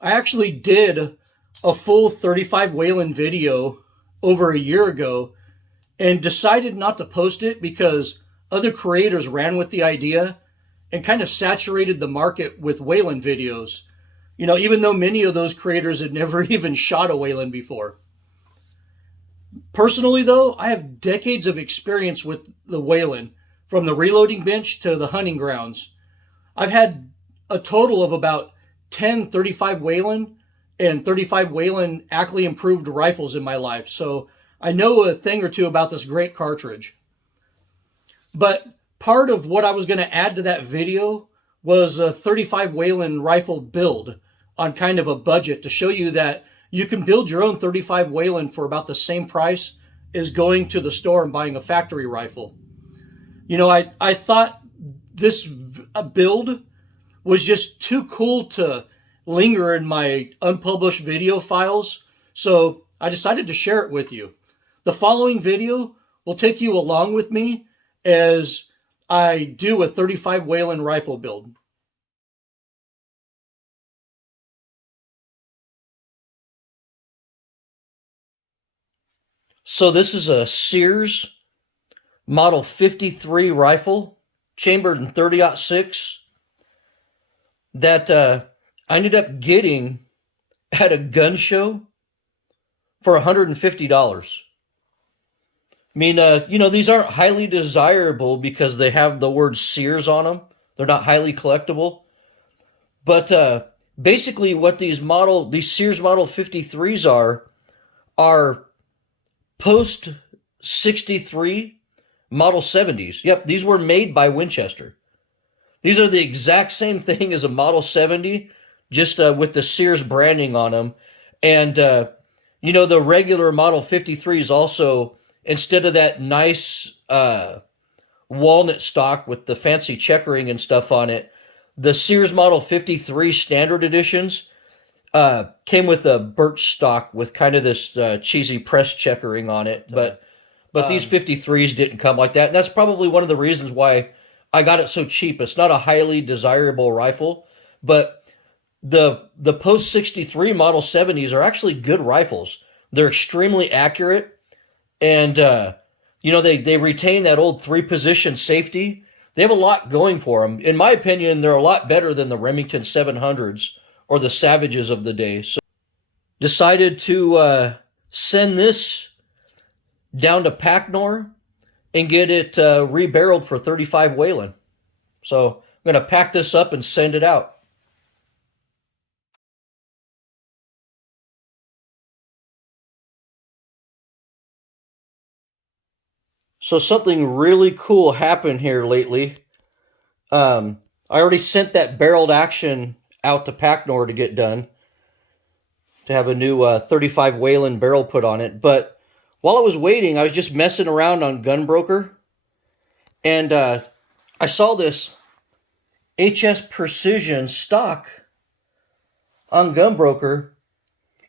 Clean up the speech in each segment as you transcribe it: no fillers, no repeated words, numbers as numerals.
I actually did a full 35 Whelen video over a year ago and decided not to post it because other creators ran with the idea and kind of saturated the market with Whelen videos. Even though many of those creators had never even shot a Whelen before. Personally, though, I have decades of experience with the Whelen, from the reloading bench to the hunting grounds. I've had a total of about 10 35 Whelen and 35 Whelen Ackley improved rifles in my life, so I know a thing or two about this great cartridge. But part of what I was going to add to that video was a 35 Whelen rifle build on kind of a budget to show you that you can build your own 35 Whelen for about the same price as going to the store and buying a factory rifle. I thought this build was just too cool to linger in my unpublished video files, so I decided to share it with you. The following video will take you along with me as I do a 35 Whelen rifle build. So this is a Sears Model 53 rifle, chambered in 30-06, that I ended up getting at a gun show for $150. I mean, these aren't highly desirable because they have the word Sears on them. They're not highly collectible. But basically what these Sears Model 53s are post 63 Model 70s. Yep, these were made by Winchester. These are the exact same thing as a Model 70, just with the Sears branding on them. And, the regular Model 53s also, instead of that nice walnut stock with the fancy checkering and stuff on it, the Sears Model 53 standard editions came with a birch stock with kind of this cheesy press checkering on it. But these 53s didn't come like that. And that's probably one of the reasons why I got it so cheap. It's not a highly desirable rifle, but the post 63 Model 70s are actually good rifles. They're extremely accurate, and they retain that old 3-position safety. They have a lot going for them. In my opinion, they're a lot better than the Remington 700s or the Savages of the day. So decided to send this down to Packnor and get it rebarreled for 35 Whelen. So I'm going to pack this up and send it out. So something really cool happened here lately. I already sent that barreled action out to Packnor to get done, to have a new 35 Whelen barrel put on it. But while I was waiting, I was just messing around on Gunbroker, and I saw this HS Precision stock on Gunbroker,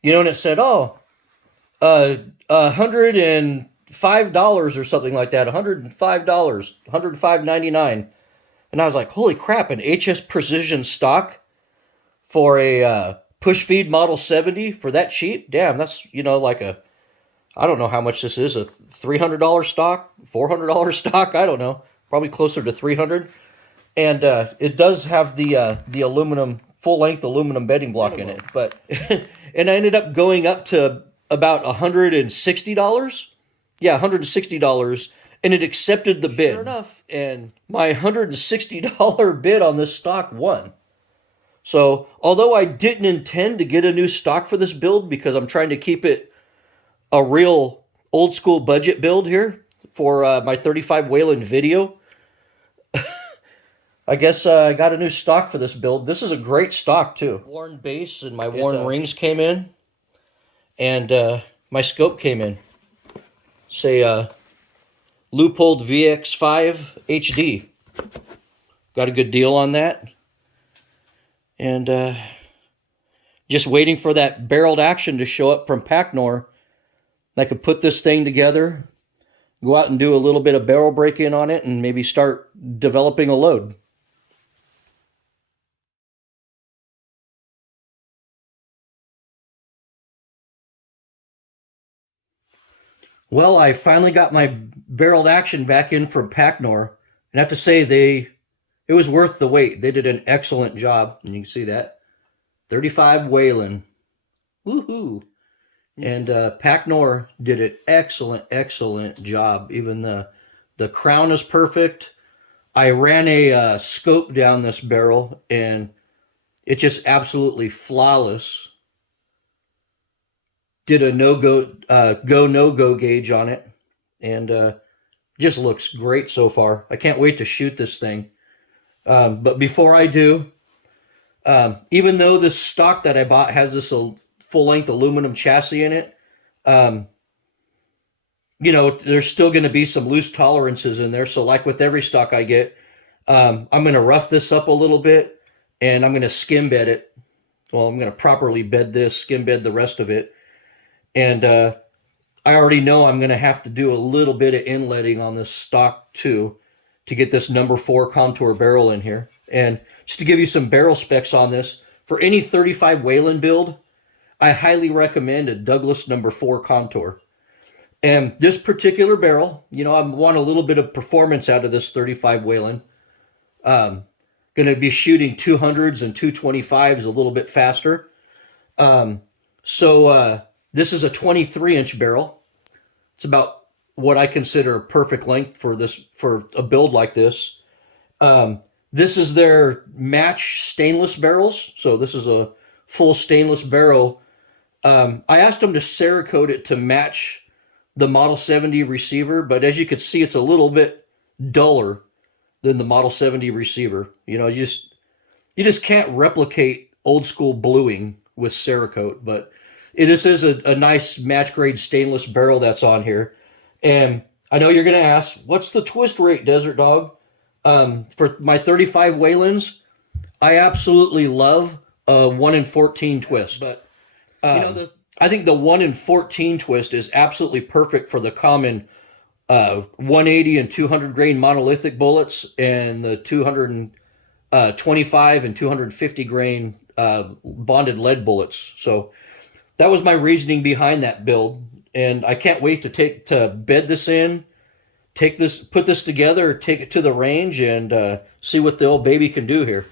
and it said, $105 or something like that, $105, $105.99. And I was like, holy crap, an HS Precision stock for a push feed Model 70 for that cheap? Damn, that's, I don't know how much this is, a $300 stock, $400 stock, I don't know, probably closer to $300. And it does have the aluminum, full-length aluminum bedding block in it. But and I ended up going up to about $160. Yeah, $160, and it accepted the bid. Sure enough, and my $160 bid on this stock won. So, although I didn't intend to get a new stock for this build because I'm trying to keep it a real old school budget build here for my 35 Whelen video, I guess I got a new stock for this build. This is a great stock too. Worn base and my worn rings came in, and my scope came in. Say Leupold VX5 HD. Got a good deal on that. And just waiting for that barreled action to show up from Packnor. I could put this thing together, go out and do a little bit of barrel break-in on it, and maybe start developing a load. Well, I finally got my barreled action back in from Packnor, and I have to say it was worth the wait. They did an excellent job, and you can see that 35 Whelen, woohoo! And Packnor did an excellent job. Even the crown is perfect. I ran a scope down this barrel, and it's just absolutely flawless. Did a no go gauge on it, and just looks great so far. I can't wait to shoot this thing. But before I do, even though this stock that I bought has this full length aluminum chassis in it, um, there's still going to be some loose tolerances in there. So, like with every stock I get, I'm going to rough this up a little bit, and I'm going to skim bed it. Well, I'm going to properly bed this, skim bed the rest of it. And I already know I'm going to have to do a little bit of inletting on this stock too to get this number 4 contour barrel in here. And just to give you some barrel specs on this, for any 35 Whelen build, I highly recommend a Douglas number 4 contour. And this particular barrel, I want a little bit of performance out of this 35 Whelen. Going to be shooting 200s and 225s a little bit faster. So this is a 23-inch barrel. It's about what I consider a perfect length for a build like this. This is their match stainless barrels. So this is a full stainless barrel. I asked them to Cerakote it to match the Model 70 receiver, but as you can see, it's a little bit duller than the Model 70 receiver. You just can't replicate old school bluing with Cerakote, but this is a nice match grade stainless barrel that's on here. And I know you're going to ask, what's the twist rate, Desert Dog? For my 35 Whelens, I absolutely love a 1 in 14 twist. But I think the 1 in 14 twist is absolutely perfect for the common 180 and 200 grain monolithic bullets and the 225 and 250 grain bonded lead bullets. So that was my reasoning behind that build, and I can't wait to bed this in, put this together, take it to the range, and see what the old baby can do here.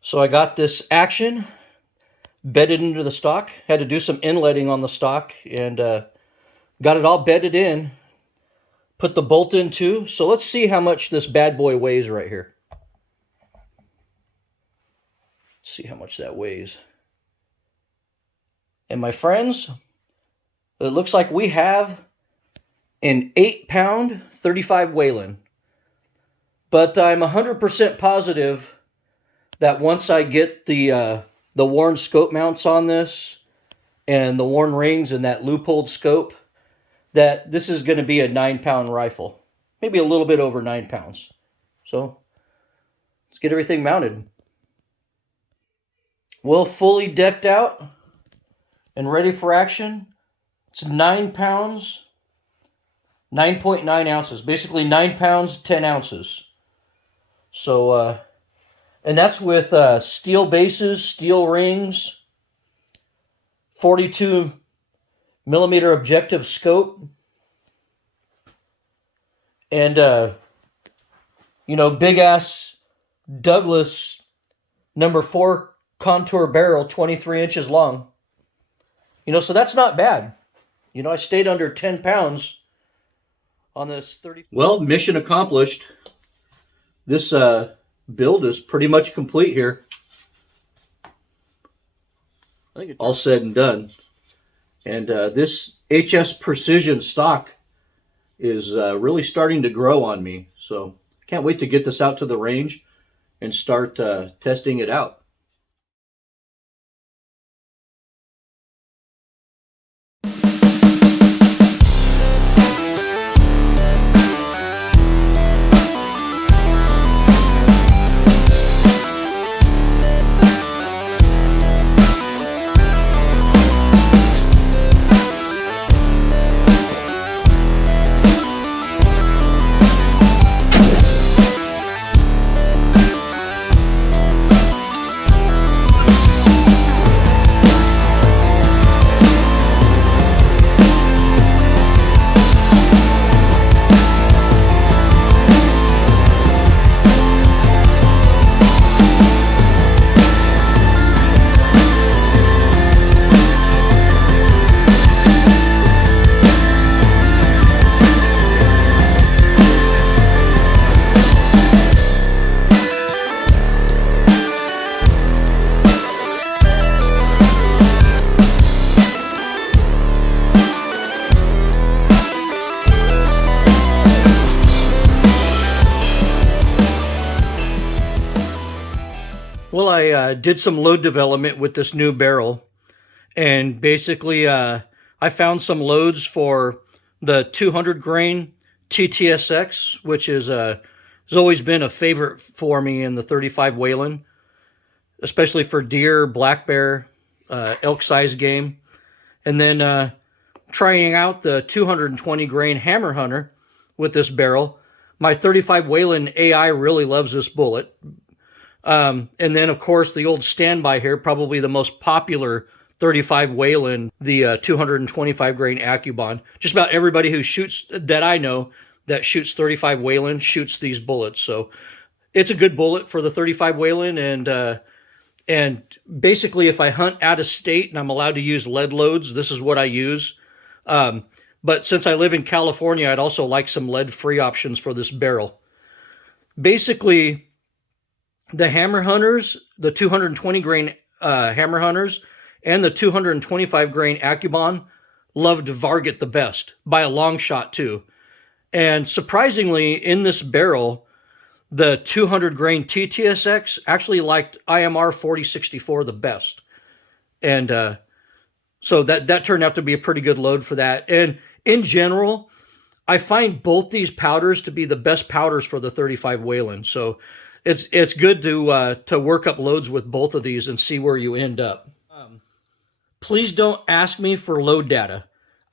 So I got this action bedded into the stock. Had to do some inletting on the stock, and got it all bedded in. Put the bolt in too. So let's see how much this bad boy weighs right here. Let's see how much that weighs. And my friends, it looks like we have an 8-pound 35 Whelen. But I'm 100% positive that once I get the worn scope mounts on this and the worn rings and that loopholed scope, that this is going to be a 9-pound rifle. Maybe a little bit over 9 pounds. So let's get everything mounted. Well, fully decked out and ready for action. It's 9 pounds, 9.9 ounces. Basically 9 pounds, 10 ounces. So, and that's with steel bases, steel rings, 42 millimeter objective scope, and big ass Douglas number 4 contour barrel, 23 inches long. So that's not bad. I stayed under 10 pounds on this 30. Well, mission accomplished. This build is pretty much complete here. I think it's all said and done. And this HS Precision stock is really starting to grow on me. So can't wait to get this out to the range and start testing it out. I did some load development with this new barrel, and basically I found some loads for the 200 grain TTSX, which is has always been a favorite for me in the 35 Whelen, especially for deer, black bear, elk size game. And then trying out the 220 grain hammer hunter with this barrel. My 35 Whelen AI really loves this bullet. And then, of course, the old standby here, probably the most popular 35 Whelen, the 225 grain AccuBond. Just about everybody who shoots, that I know, that shoots 35 Whelen shoots these bullets. So it's a good bullet for the 35 Whelen. And basically, if I hunt out of state and I'm allowed to use lead loads, this is what I use. But since I live in California, I'd also like some lead-free options for this barrel. Basically, the hammer hunters, the 220 grain hammer hunters, and the 225 grain AccuBond loved Varget the best, by a long shot too. And surprisingly, in this barrel, the 200 grain TTSX actually liked IMR 4064 the best. And so that turned out to be a pretty good load for that. And in general, I find both these powders to be the best powders for the 35 Whelen. So it's good to work up loads with both of these and see where you end up. Please don't ask me for load data.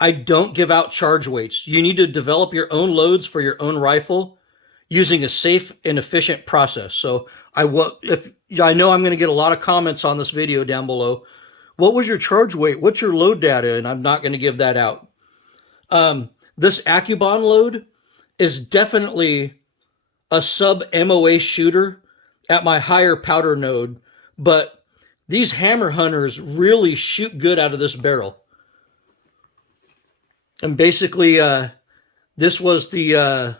I don't give out charge weights. You need to develop your own loads for your own rifle using a safe and efficient process. So I know I'm going to get a lot of comments on this video down below. What was your charge weight? What's your load data? And I'm not going to give that out. This AccuBond load is definitely a sub MOA shooter at my higher powder node, but these hammer hunters really shoot good out of this barrel. And basically, this was the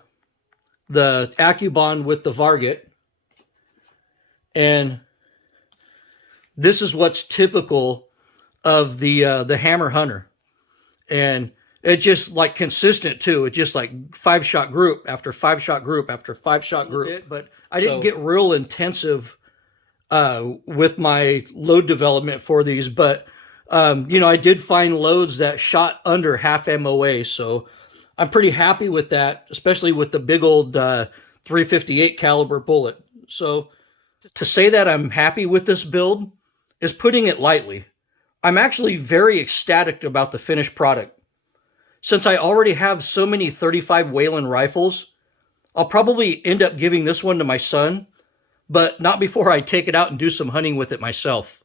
AccuBond with the Varget, and this is what's typical of the hammer hunter, and it's just like consistent too. It's just like 5-shot group after 5-shot group after 5-shot group. But I didn't get real intensive with my load development for these, but I did find loads that shot under half MOA, so I'm pretty happy with that, especially with the big old 358 caliber bullet. So to say that I'm happy with this build is putting it lightly. I'm actually very ecstatic about the finished product. Since I already have so many 35 Whelen rifles, I'll probably end up giving this one to my son, but not before I take it out and do some hunting with it myself.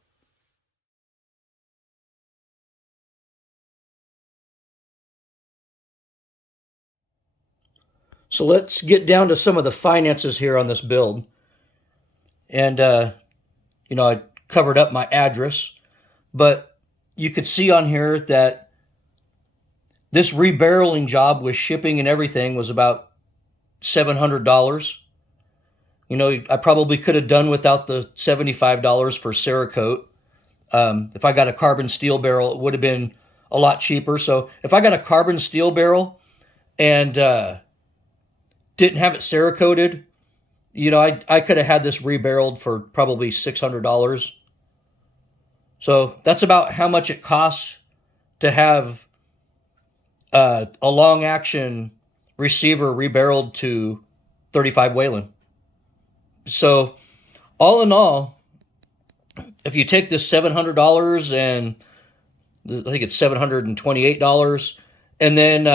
So let's get down to some of the finances here on this build. And, I covered up my address, but you could see on here that this rebarreling job with shipping and everything was about $700. I probably could have done without the $75 for Cerakote. If I got a carbon steel barrel, it would have been a lot cheaper. So if I got a carbon steel barrel and didn't have it Cerakoted, I could have had this rebarreled for probably $600. So that's about how much it costs to have a long action receiver rebarreled to 35 Whelen. So all in all, if you take this $700 and I think it's $728, and then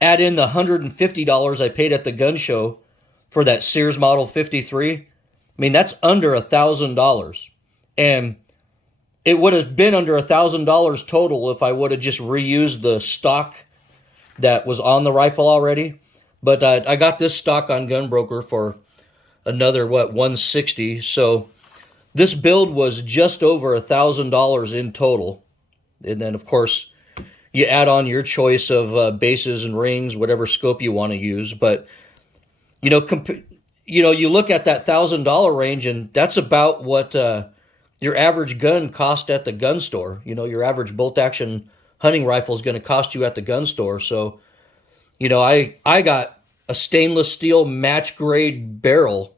add in the $150 I paid at the gun show for that Sears Model 53, I mean, that's under $1,000. And it would have been under $1,000 total if I would have just reused the stock that was on the rifle already. But I got this stock on Gunbroker for another, $160. So this build was just over $1,000 in total. And then, of course, you add on your choice of bases and rings, whatever scope you want to use. But, you look at that $1,000 range, and that's about what your average gun cost at the gun store. Your average bolt-action hunting rifle is going to cost you at the gun store. So, I got a stainless steel match-grade barrel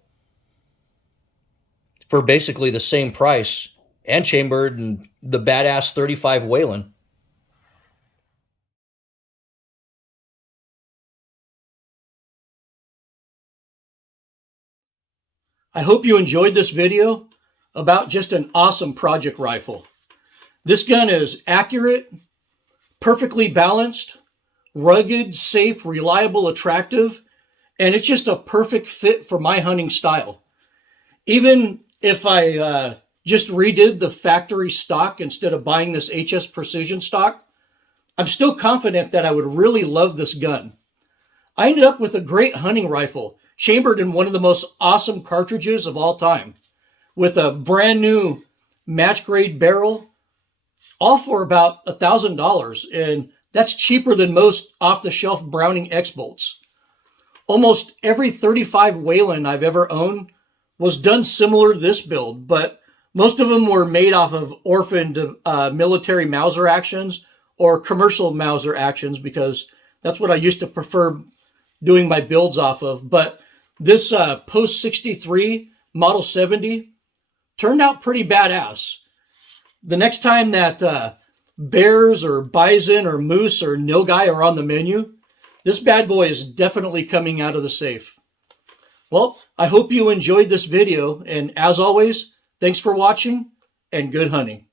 for basically the same price and chambered and the badass 35 Whelen. I hope you enjoyed this video about just an awesome project rifle. This gun is accurate, perfectly balanced, rugged, safe, reliable, attractive, and it's just a perfect fit for my hunting style. Even if I just redid the factory stock instead of buying this HS Precision stock, I'm still confident that I would really love this gun. I ended up with a great hunting rifle, chambered in one of the most awesome cartridges of all time, with a brand new match grade barrel, all for about $1,000, and that's cheaper than most off-the-shelf Browning X-bolts. Almost every 35 Whelen I've ever owned was done similar to this build, but most of them were made off of orphaned military Mauser actions or commercial Mauser actions, because that's what I used to prefer doing my builds off of. But this post 63 Model 70 turned out pretty badass. The next time that bears or bison or moose or nilgai are on the menu, this bad boy is definitely coming out of the safe. Well, I hope you enjoyed this video, and as always, thanks for watching and good hunting.